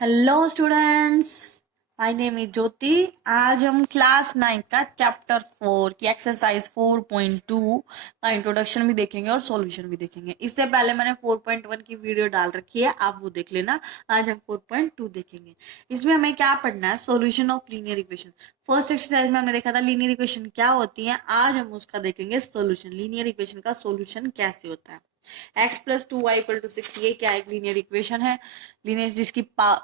Hello students, my name is Jyoti. आज हम class 9 का चैप्टर 4 की एक्सरसाइज 4.2 का इंट्रोडक्शन भी देखेंगे और सॉल्यूशन भी देखेंगे। इससे पहले मैंने 4.1 की वीडियो डाल रखी है, आप वो देख लेना। आज हम 4.2 देखेंगे। इसमें हमें क्या पढ़ना है? Solution of linear equation. First exercise में हमने देखा था लीनियर इक्वेशन क्या होती है, आज हम उसका देखेंगे सॉल्यूशन। लीनियर इक्वेशन का सॉल्यूशन कैसे होता है। x+2y=6 ये क्या एक लीनियर इक्वेशन है। लीनियर जिसकी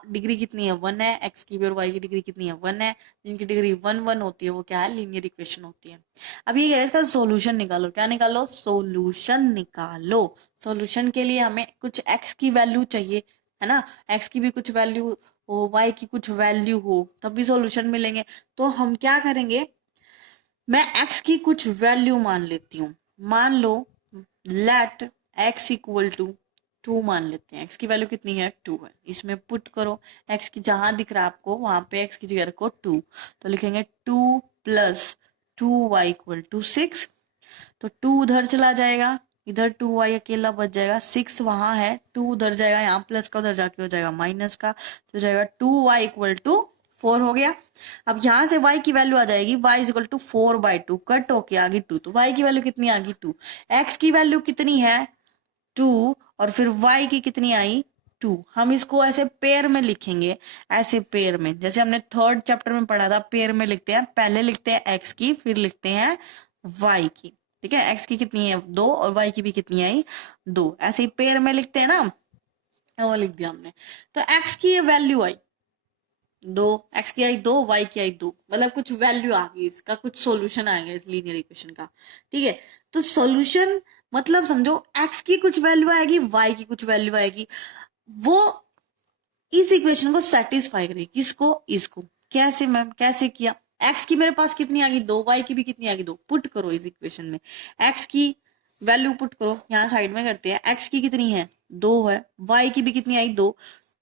डिग्री कितनी है 1 है, x की भी और y की डिग्री कितनी है 1 है, जिनकी डिग्री 1 1 होती है वो क्या है, लीनियर इक्वेशन होती है। अब ये कह रहे हैं इसका सॉल्यूशन निकालो। क्या निकालो? सॉल्यूशन निकालो। सॉल्यूशन के लिए हमें कुछ x की वैल्यू चाहिए, है ना। x की भी कुछ वैल्यू हो, y की कुछ वैल्यू हो, तब भी सॉल्यूशन मिलेंगे। तो हम क्या करेंगे, मैं x की कुछ वैल्यू मान लेती हूँ। मान लो लेट x इक्वल टू 2 मान लेते हैं। x की वैल्यू कितनी है? 2 है। इसमें पुट करो x की, जहां दिख रहा है आपको वहां पे x की जगह रखो 2। तो लिखेंगे 2 प्लस 2y इक्वल टू 6। तो 2 उधर चला जाएगा, इधर 2y अकेला बच जाएगा। 6 वहां है, 2 उधर जाएगा, यहाँ प्लस का उधर जाके हो जाएगा माइनस का, तो हो जाएगा 2y इक्वल टू 4 हो गया। अब यहां से y की वैल्यू आ जाएगी, y is equal to 4/2, cut होके आ गई 2। तो y की वैल्यू कितनी आ गई 2। x की वैल्यू कितनी है 2, और फिर y की कितनी आई 2। हम इसको ऐसे पेयर में लिखेंगे, ऐसे पेयर में, जैसे हमने थर्ड चैप्टर में पढ़ा था। पेयर में लिखते हैं, पहले लिखते हैं x की, फिर लिखते हैं y की। ठीक है, x की कितनी है 2 और y की भी कितनी आई 2, ऐसे ही पेयर में लिखते हैं ना। वो लिख दिया हमने। तो x की ये वैल्यू आई 2, x की आई 2, y की आई 2, मतलब कुछ वैल्यू आ गई, इसका कुछ सॉल्यूशन आ गया इस लीनियर इक्वेशन का। ठीक है, तो सॉल्यूशन मतलब समझो x की कुछ वैल्यू आएगी, y की कुछ वैल्यू आएगी, वो इस इक्वेशन को सेटिस्फाई करेगी। किसको? इसको। कैसे मैम, कैसे किया? x की मेरे पास कितनी आ गई 2, y की भी कितनी आ गई 2। पुट करो इस इक्वेशन में, x की वैल्यू पुट करो, यहाँ साइड में करते हैं। x की कितनी है 2 है, y की भी कितनी आई 2।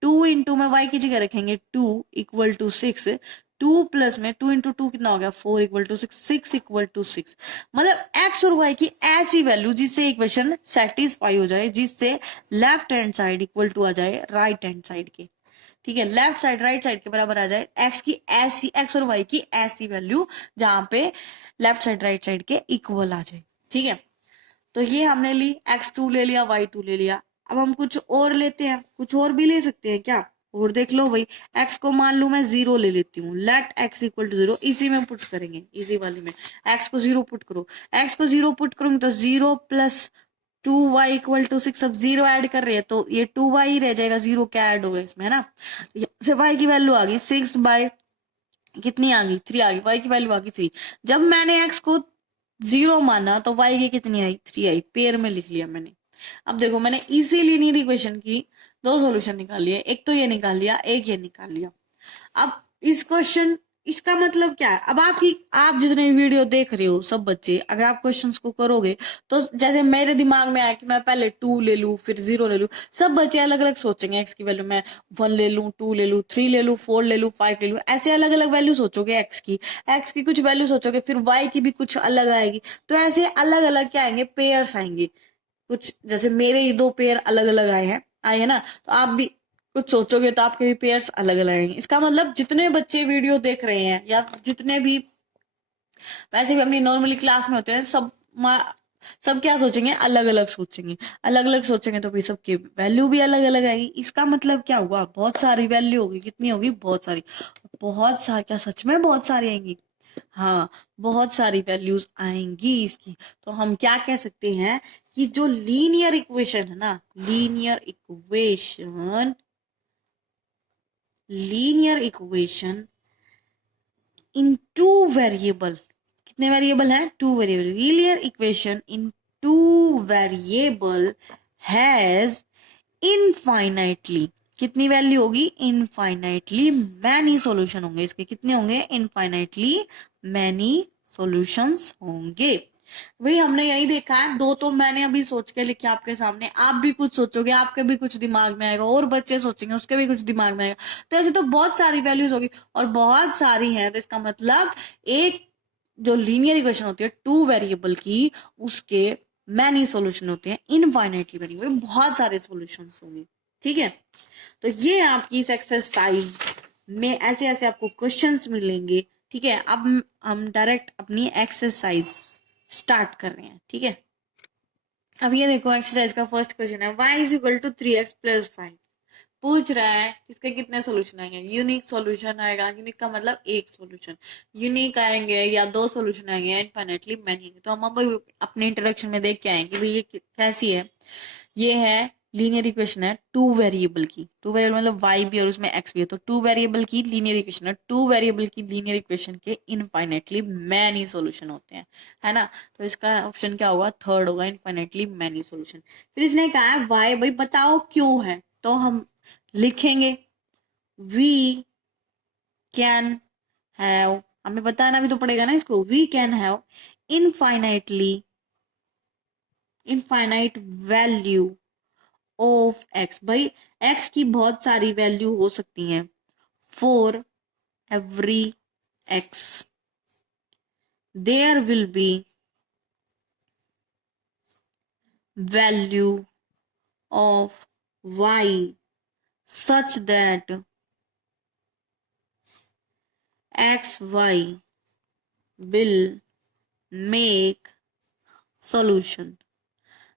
2 इंटू में y की जगह रखेंगे 2 इक्वल टू 6। 2 प्लस में 2 इंटू 2 कितना हो गया 4 इक्वल टू 6। 6 इक्वल टू 6, मतलब x और y की ऐसी वैल्यू जिससे इक्वेशन सेटिस्फाई हो जाए, जिससे left hand side equal to आ जाए राइट हैंड साइड के। ठीक है, लेफ्ट साइड राइट साइड के बराबर आ जाए, एक्स की ऐसी, एक्स और वाई की ऐसी वैल्यू जहां पे लेफ्ट साइड राइट साइड के इक्वल आ जाए। ठीक है, तो ये हमने ली, x2 ले लिया, y2 ले लिया। अब हम कुछ और लेते हैं, कुछ और भी ले सकते हैं क्या? और देख लो भाई, x को मान लू मैं 0 ले लेती हूँ। लेट x इक्वल टू 0, इसी में पुट करेंगे, इसी वाली में x को 0 पुट करो। x को 0 पुट करूंगी तो 0 प्लस 2y इक्वल टू 6। अब 0 ऐड कर रहे हैं तो ये 2y ही रह जाएगा, 0 क्या ऐड होगा इसमें, है ना। से y की वैल्यू आ गई 6 बाय कितनी आ गई 3 आ गई, y की वैल्यू आ गई 3। जब मैंने x को 0 माना तो y की कितनी आई 3 आई, पेयर में लिख लिया मैंने। अब देखो, मैंने इसी लीनियर इक्वेशन की दो सॉल्यूशन निकाल लिए, एक तो ये निकाल लिया, एक ये निकाल लिया। अब इस क्वेश्चन, इसका मतलब क्या है? अब आप जितने वीडियो देख रहे हो सब बच्चे, अगर आप क्वेश्चंस को करोगे तो जैसे मेरे दिमाग में आया कि मैं पहले 2 ले लूं फिर 0 ले लूं, सब बच्चे अलग अलग सोचेंगे। एक्स की वैल्यू मैं 1 ले लूं, 2 ले लूं, 3 ले लूं, 4 ले लूं, 5 ले लूं, ऐसे अलग अलग वैल्यू सोचोगे। एक्स की कुछ वैल्यू सोचोगे, फिर वाई की भी कुछ अलग आएगी। तो ऐसे अलग अलग क्या आएंगे, पेयर्स आएंगे। कुछ जैसे मेरे ही 2 पेयर अलग अलग आए हैं ना, तो आप भी कुछ सोचोगे तो आपके भी पेयर्स अलग अलग आएंगे। इसका मतलब जितने बच्चे वीडियो देख रहे हैं या जितने भी वैसे भी अपनी नॉर्मली क्लास में होते हैं, सब क्या सोचेंगे, अलग अलग सोचेंगे। अलग अलग सोचेंगे तो भी सबकी वैल्यू भी अलग अलग आएगी। इसका मतलब क्या हुआ, बहुत सारी वैल्यू होगी। कितनी होगी? बहुत सारी। बहुत सारी क्या, सच में बहुत सारी आएंगी? हाँ, बहुत सारी वैल्यूज आएंगी इसकी। तो हम क्या कह सकते हैं कि जो लीनियर इक्वेशन है ना, linear equation in two variable, कितने वेरिएबल हैं? 2 variable. Linear equation in 2 variable has infinitely, कितनी वैल्यू होगी? इनफाइनाइटली मैनी सॉल्यूशन होंगे इसके। कितने होंगे? इनफाइनाइटली मैनी सॉल्यूशंस होंगे। वही हमने यही देखा है। दो तो मैंने अभी सोच के लिखे आपके सामने, आप भी कुछ सोचोगे, आपके भी कुछ दिमाग में आएगा, और बच्चे सोचेंगे उसके भी कुछ दिमाग में आएगा। तो ऐसे तो बहुत सारी वैल्यूज होगी, और बहुत सारी हैं। तो इसका मतलब एक जो लीनियर इक्वेशन होती है 2 वेरिएबल की, उसके मैनी सॉल्यूशन होते हैं, इनफाइनाइटली मैनी, बहुत सारे सॉल्यूशंस होंगे। ठीक है, तो ये आपकी इस एक्सरसाइज में ऐसे ऐसे आपको क्वेश्चंस मिलेंगे। ठीक है, अब हम डायरेक्ट अपनी एक्सरसाइज स्टार्ट कर रहे हैं। ठीक है, अब ये देखो एक्सरसाइज का फर्स्ट क्वेश्चन है, y is equal to 3x plus 5। पूछ रहा है इसके कितने सॉल्यूशन आएंगे। यूनिक सॉल्यूशन आएगा, यूनिक का मतलब एक सॉल्यूशन, यूनिक आएंगे या दो सॉल्यूशन आएंगे, इनफाइनाइटली मैनी। तो हम अब अपने इंट्रोडक्शन में देख के आएंगे भाई ये कैसी है। ये है लीनियर इक्वेशन है टू वेरिएबल की, टू वेरिएबल मतलब y भी और उसमें x भी है, तो टू वेरिएबल की लीनियर इक्वेशन है। टू वेरिएबल की लीनियर इक्वेशन के इनफाइनाइटली मैनी सॉल्यूशन होते हैं, है ना। तो इसका ऑप्शन क्या होगा, थर्ड होगा, इनफाइनाइटली मैनी सॉल्यूशन। फिर इसने कहा है y, भाई बताओ क्यों है, तो हम लिखेंगे वी कैन हैव, हमें बताना भी तो पड़ेगा ना इसको, we can have infinitely infinite value of x. भाई एक्स की बहुत सारी वैल्यू हो सकती हैं, for every x there will be value of y such that xy will make solution।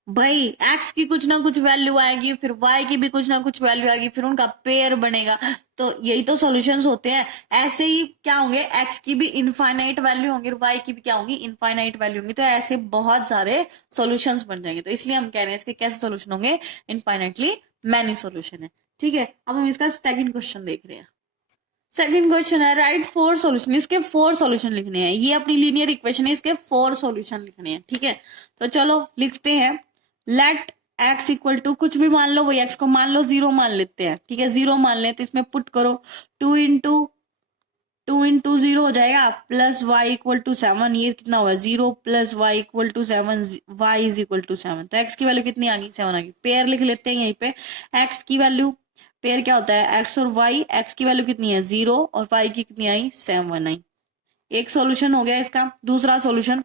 भाई x की कुछ ना कुछ वैल्यू आएगी, फिर y की भी कुछ ना कुछ वैल्यू आएगी, फिर उनका पेयर बनेगा, तो यही तो सॉल्यूशंस होते हैं। ऐसे ही क्या होंगे, x की भी इनफाइनाइट वैल्यू होंगी और y की भी क्या होंगी, इनफाइनाइट वैल्यू होंगी, तो ऐसे बहुत सारे सॉल्यूशंस बन जाएंगे। तो इसलिए हम कह रहे हैं इसके कैसे सॉल्यूशन होंगे, इनफाइनाइटली मैनी सॉल्यूशन है। ठीक है, अब हम इसका सेकंड क्वेश्चन देख रहे हैं। सेकंड क्वेश्चन है राइट फोर सॉल्यूशन, इसके फोर सॉल्यूशन लिखने हैं। ये अपनी लीनियर इक्वेशन है, इसके फोर सॉल्यूशन लिखने हैं। ठीक है, तो चलो लिखते हैं। लेट x इक्वल टू कुछ भी मान लो भाई, x को मान लो 0 मान लेते हैं। ठीक है, 0 मान ले तो इसमें पुट करो 2 इंटू 0 हो जाएगा, प्लस y इक्वल टू 7। ये कितना हुआ, 0 plus y equal to 7, y is equal to 7। तो x की वैल्यू कितनी आ गई, 7 आ गई। पेयर लिख लेते हैं यहीं पे, x की वैल्यू, पेयर क्या होता है, x और y। x की वैल्यू कितनी है 0 और y की कितनी आई, 7 आई। एक सॉल्यूशन हो गया इसका। दूसरा सॉल्यूशन,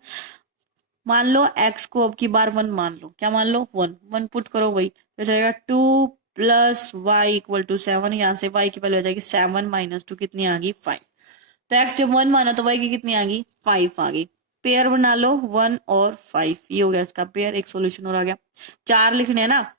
मान लो x को अब की बार 1 मान लो, क्या मान लो, 1 1 पुट करो भाई, हो जाएगा 2 प्लस वाई इक्वल टू 7। यहाँ से y की वैल्यू हो जाएगी 7 माइनस 2 कितनी आ गई, 5। तो x जब 1 माना तो y की कितनी आ गई, 5 आ गई। पेयर बना लो 1 और 5, ये हो गया इसका पेयर। एक सॉल्यूशन और आ गया। 4 लिखने हैं ना।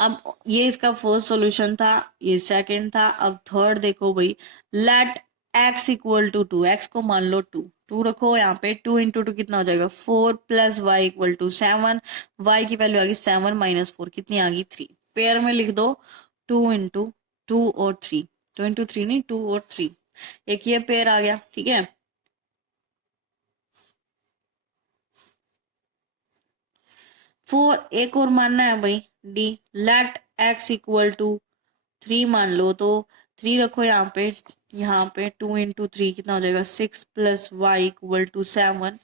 अब ये इसका फर्स्ट सॉल्यूशन था, ये सेकंड था। अब थर्ड देखो भाई, let x equal to 2, x को मान लो 2, 2 रखो यहाँ पे। 2 इंटू 2 कितना हो जाएगा, 4 plus y equal to 7। Y की वैल्यू आ गई 7 माइनस 4 कितनी आ गई, 3। पेयर में लिख दो 2 इंटू 2 और 3, 2 इंटू 3 नहीं, 2 और 3, एक ये पेयर आ गया। ठीक है, 4 एक और मानना है भाई, D. Let x equal to 3 मान लो, तो 3 रखो यहाँ पे। यहाँ पे 2 इंटू 3 कितना हो जाएगा, 6 प्लस वाई इक्वल टू 7।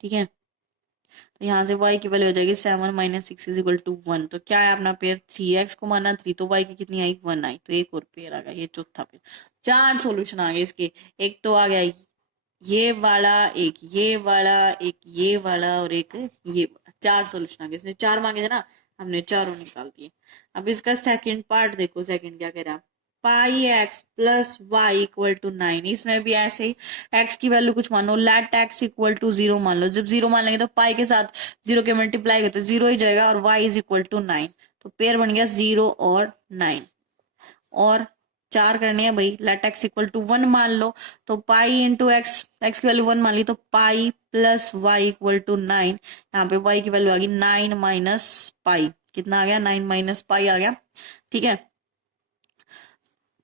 ठीक है, तो यहाँ से y की वैल्यू हो जाएगी 7 माइनस 6 इज इक्वल टू 1। तो क्या है अपना पेयर, 3x को माना 3, तो y की कितनी आई, 1 आई। तो एक और पेयर आ गया, ये चौथा पेयर। 4 सॉल्यूशन आ गए इसके। एक तो आ गया ये वाला, एक ये वाला, एक ये वाला और एक ये वाला। 4 सॉल्यूशन आ गए। इसने 4 मांगे थे ना, हमने चारों निकाल दिए। अब इसका सेकंड पार्ट देखो, सेकंड क्या कह रहा है, pi x plus y equal to 9। इसमें भी ऐसे ही एक्स की वैल्यू कुछ मानो, लेट एक्स इक्वल टू 0 मान लो। जब 0 मान लेंगे तो पाई के साथ 0 के मल्टीप्लाई करते 0 ही जाएगा, और y इज इक्वल टू 9। तो पेयर बन गया 0 और 9। और 4 करनी है भाई, लेट एक्स इक्वल टू 1 मान लो, तो पाई इंटू एक्स, एक्स की वैल्यू 1 मान ली, तो pi plus y equal to 9। यहाँ पे y की वैल्यू आ गई 9 माइनस पाई, कितना आ गया, 9 माइनस पाई आ गया। ठीक है,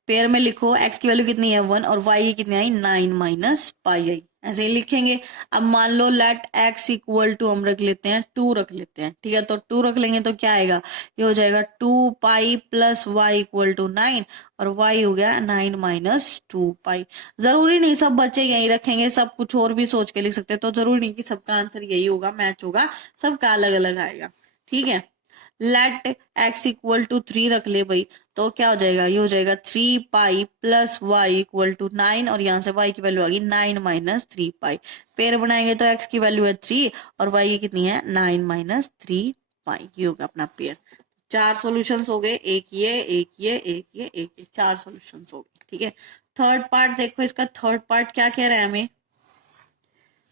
पेयर में लिखो x की वैल्यू कितनी है 1 और y की कितनी आई, 9 माइनस पाई आई। ऐसे ही लिखेंगे। अब मान लो लेट x इक्वल टू हम रख लेते हैं 2 रख लेते हैं। ठीक है, तो 2 रख लेंगे तो क्या आएगा, ये हो जाएगा 2 pi plus y equal to 9 और y हो गया 9 माइनस 2 पाई। जरूरी नहीं सब बच्चे यही रखेंगे, सब कुछ और भी सोच के लिख सकते हैं, तो जरूरी नहीं कि सबका आंसर यही होगा, मैच होगा, सबका अलग अलग आएगा। ठीक है, लेट x इक्वल टू 3 रख ले भाई, तो क्या हो जाएगा, ये हो जाएगा 3 pi plus y equal to 9 और यहाँ से y की वैल्यू आ गई 9 माइनस 3 पाई। पेयर बनाएंगे तो x की वैल्यू है 3 और y की कितनी है 9 माइनस 3 पाई। ये होगा अपना पेयर। 4 सॉल्यूशंस हो गए, एक ये, एक ये, एक ये, एक ये, 4 सॉल्यूशंस हो गए। ठीक है, थर्ड पार्ट देखो, इसका थर्ड पार्ट क्या कह रहा है हमें,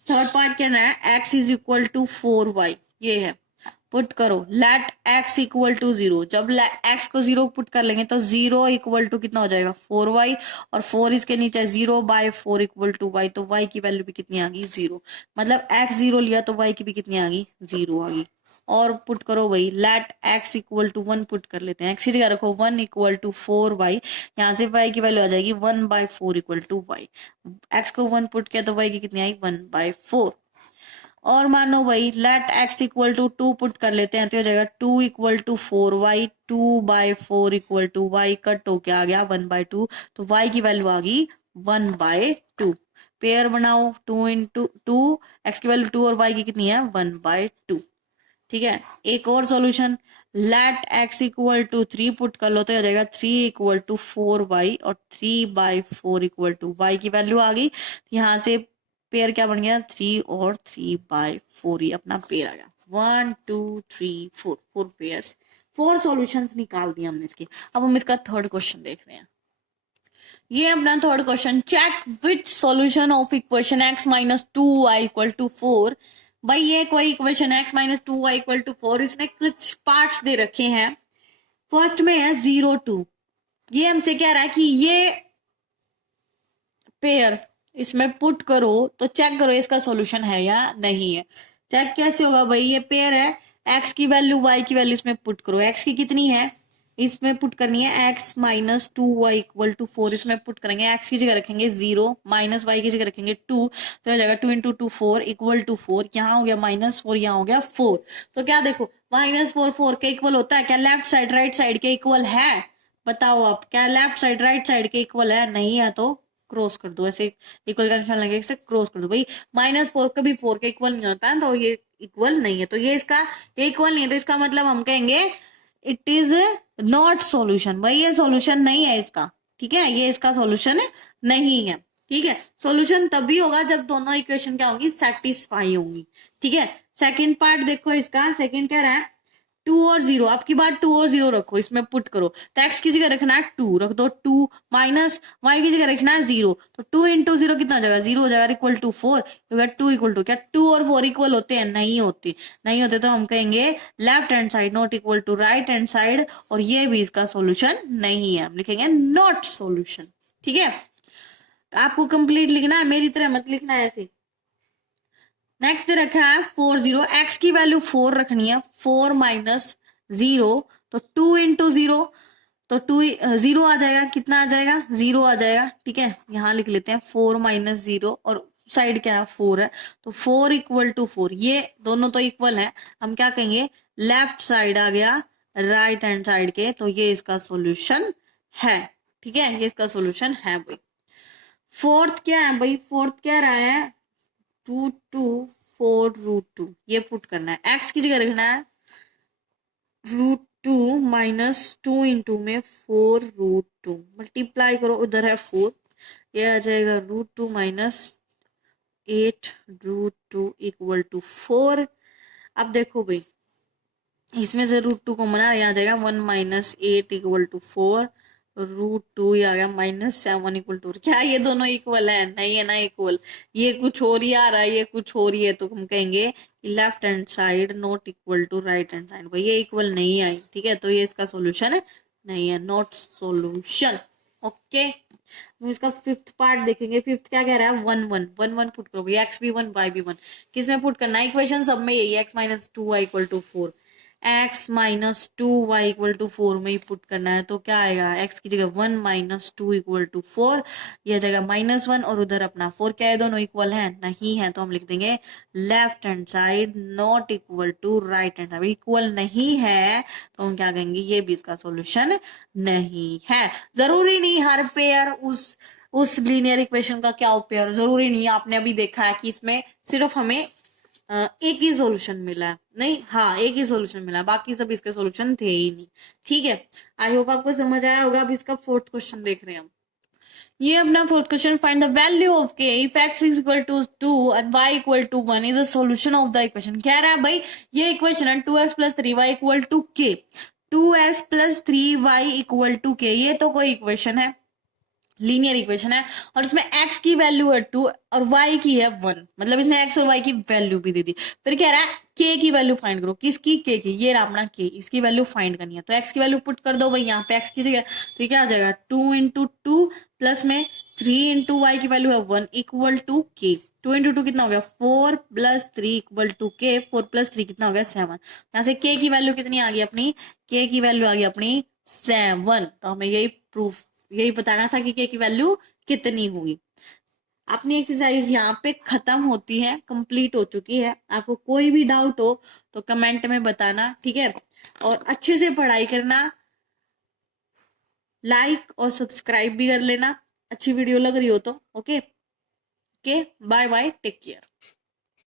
थर्ड पार्ट क्या है, x is equal to 4y, ये है। पुट करो लेट x इक्वल टू 0, जब x को 0 पुट कर लेंगे तो 0 इक्वल टू कितना हो जाएगा 4y, और 4 इसके नीचे 0 बाय 4 इक्वल टू y, तो y की वैल्यू भी कितनी आ गई 0, मतलब x 0 लिया तो y की भी कितनी आ गई 0 आ गई। और पुट करो भाई let x equal to 1 put कर लेते हैं, x की जगह रखो 1 इक्वल टू 4y, यहाँ से y की वैल्यू आ जाएगी 1 by 4 equal to y, x को 1 पुट किया तो y की कितनी आई 1 बाय 4। और मानो भाई let x equal to 2 put कर लेते हैं तो हो जाएगा 2 equal to 4y, 2 by 4 equal to y, cut होके आ गया 1 बाय 2, तो y की वैल्यू आ गई 1 बाय 2। पेयर बनाओ 2 इंटू 2, x की वैल्यू 2 और y की कितनी है 1 बाय 2। ठीक है, एक और solution, let x equal to 3 put कर लो तो हो जाएगा 3 इक्वल टू 4y, और 3 बाय 4 इक्वल टू y की वैल्यू आ गई, यहाँ से पेयर क्या बन गया 3 और 3 बाय 4, ये अपना पेयर आ गया 1 2 3 4, 4 पेयर्स, 4 सॉल्यूशंस निकाल दिए हमने इसके। अब हम इसका थर्ड क्वेश्चन देख रहे हैं, ये अपना third question, check which solution of equation x minus 2y equal to 4। भाई ये कोई equation x minus 2y equal to 4, इसने कुछ पार्ट्स दे रखे हैं। फर्स्ट में है 0 2, ये हमसे कह रहा है कि ये पेयर इसमें पुट करो तो चेक करो इसका सॉल्यूशन है या नहीं है। चेक कैसे होगा भाई, ये पेयर है, x की वैल्यू y की वैल्यू इसमें पुट करो, x की कितनी है इसमें पुट करनी है x minus 2y equal to 4, इसमें पुट करेंगे, x की जगह रखेंगे 0, माइनस y की जगह रखेंगे 2, तो हो जाएगा 2 इंटू 2 4 इक्वल टू 4, यहाँ हो गया -4, यहाँ हो गया 4। तो क्या देखो -4 4 के इक्वल होता है क्या, लेफ्ट साइड राइट साइड के इक्वल है, बताओ आप, क्या लेफ्ट साइड राइट साइड के इक्वल है, नहीं है तो क्रॉस कर दो, ऐसे इक्वल का निशान लगे से क्रॉस कर दो। भाई -4 कभी 4 के इक्वल नहीं होता है, तो ये इक्वल नहीं है, तो ये इसका ये इक्वल नहीं है, तो इसका मतलब हम कहेंगे इट इज नॉट सॉल्यूशन, भाई ये सॉल्यूशन नहीं है इसका। ठीक है, ये इसका सॉल्यूशन नहीं है। ठीक है, सॉल्यूशन तभी होगा जब दोनों इक्वेशन क्या होंगी सेटिस्फाई होंगी। ठीक है, सेकंड पार्ट देखो इसका, सेकंड कह रहा है 2 और 0, आपकी बात 2 और 0 रखो, इसमें पुट करो, तो x की जगह रखना है 2, रख दो 2, माइनस y की जगह रखना है 0, तो 2 इंटू 0 कितना हो जाएगा 0 हो जाएगा इक्वल टू 4, तो 2 इक्वल टू, क्या 2 और 4 इक्वल होते हैं, नहीं होते, नहीं होते, तो हम कहेंगे left hand side not equal to right hand side, और ये भी इसका सोल्यूशन नहीं है, हम लिखेंगे नॉट सोल्यूशन। ठीक है, आपको कंप्लीट लिखना है, मेरी तरह मत लिखना है ऐसे। नेक्स्ट रखा है 4 0, x की वैल्यू 4 रखनी है, 4 माइनस 0, तो 2 इंटू 0, तो 2 0 आ जाएगा, कितना आ जाएगा 0 आ जाएगा। ठीक है, यहाँ लिख लेते हैं 4 माइनस 0, और साइड क्या है 4 है, तो 4 इक्वल टू 4, ये दोनों तो इक्वल है, हम क्या कहेंगे लेफ्ट साइड आ गया राइट हैंड साइड के, तो ये इसका सॉल्यूशन है। ठीक है, ये इसका सॉल्यूशन है भाई। फोर्थ क्या है भाई, फोर्थ क्या रहा है 2 2 4 रूट 2, ये पुट करना है, x की जगह रखना है √2 माइनस 2 इंटू में 4 √2, मल्टीप्लाई करो, उधर है 4, ये आ जाएगा √2 माइनस 8 √2 इक्वल टू 4। अब देखो भाई इसमें से √2 को मना, यहाँ जाएगा 1 माइनस 8 इक्वल टू 4, √2 ये आ गया -7 इक्वल टू, क्या ये दोनों इक्वल है, नहीं है ना इक्वल, ये कुछ और ही आ रहा है, ये कुछ और ही है, तो हम कहेंगे left hand side not equal to right hand side, भाई ये इक्वल नहीं आई। ठीक है, तो ये इसका सॉल्यूशन नहीं है, नॉट सॉल्यूशन। ओके, हम इसका फिफ्थ पार्ट देखेंगे। फिफ्थ क्या कह रहा है 1 1 1 1 पुट करो, एक्स भी 1 वाई भी 1, किसमें पुट करना है, इक्वेशन सब में यही x minus 2y equal to 4, x minus 2y equal to 4 में ही पुट करना है, तो क्या आएगा x की जगह 1 माइनस 2 इक्वल टू 4, यह जगह -1, और उधर अपना 4, क्या है दोनों इक्वल है, नहीं है, तो हम लिख देंगे left hand side not equal to right hand side, equal नहीं है, तो हम क्या कहेंगे ये भी इसका सॉल्यूशन नहीं है। जरूरी नहीं हर पेयर उस लीनियर इक्वेशन का क्या पेयर, जरूरी नहीं, आपने अभी देखा है कि इसमें सिर्फ हमें एक ही सॉल्यूशन मिला है, नहीं, हाँ एक ही सॉल्यूशन मिला है, बाकी सब इसके सॉल्यूशन थे ही नहीं। ठीक है, आई होप आपको समझ आया होगा। अब इसका फोर्थ क्वेश्चन देख रहे हैं हम, ये अपना fourth question, find the value of k if x is equal to 2 and y equal to 1 is a solution of the equation. कह रहा है भाई ये इक्वेशन है 2x plus 3y equal to k, 2s plus 3y equal to k, ये तो कोई equation है, लीनियर इक्वेशन है, और इसमें x की वैल्यू है 2 और y की है 1, मतलब इसने x और y की वैल्यू भी दे दी। फिर कह रहा है k की वैल्यू फाइंड करो, किसकी, k की, ये रहा अपना k, इसकी वैल्यू फाइंड करनी है। तो x की वैल्यू पुट कर दो भाई यहाँ पे x की जगह, तो ये क्या आ जाएगा 2 इंटू टू प्लस में 3 इंटू वाई की वैल्यू है 1 equal to k। 2 into two कितना हो गया 4 plus 3 equal to k, 4 plus 3 कितना हो गया 7। यहाँ से k की वैल्यू कितनी आ गई अपनी, k की वैल्यू आ गई अपनी 7। तो हमें यही बताना था कि k की वैल्यू कितनी होगी। अपनी एक्सरसाइज यहाँ पे खत्म होती है, कंप्लीट हो चुकी है। आपको कोई भी डाउट हो तो कमेंट में बताना, ठीक है। और अच्छे से पढ़ाई करना, लाइक और सब्सक्राइब भी कर लेना, अच्छी वीडियो लग रही हो तो। Okay, bye bye, take care.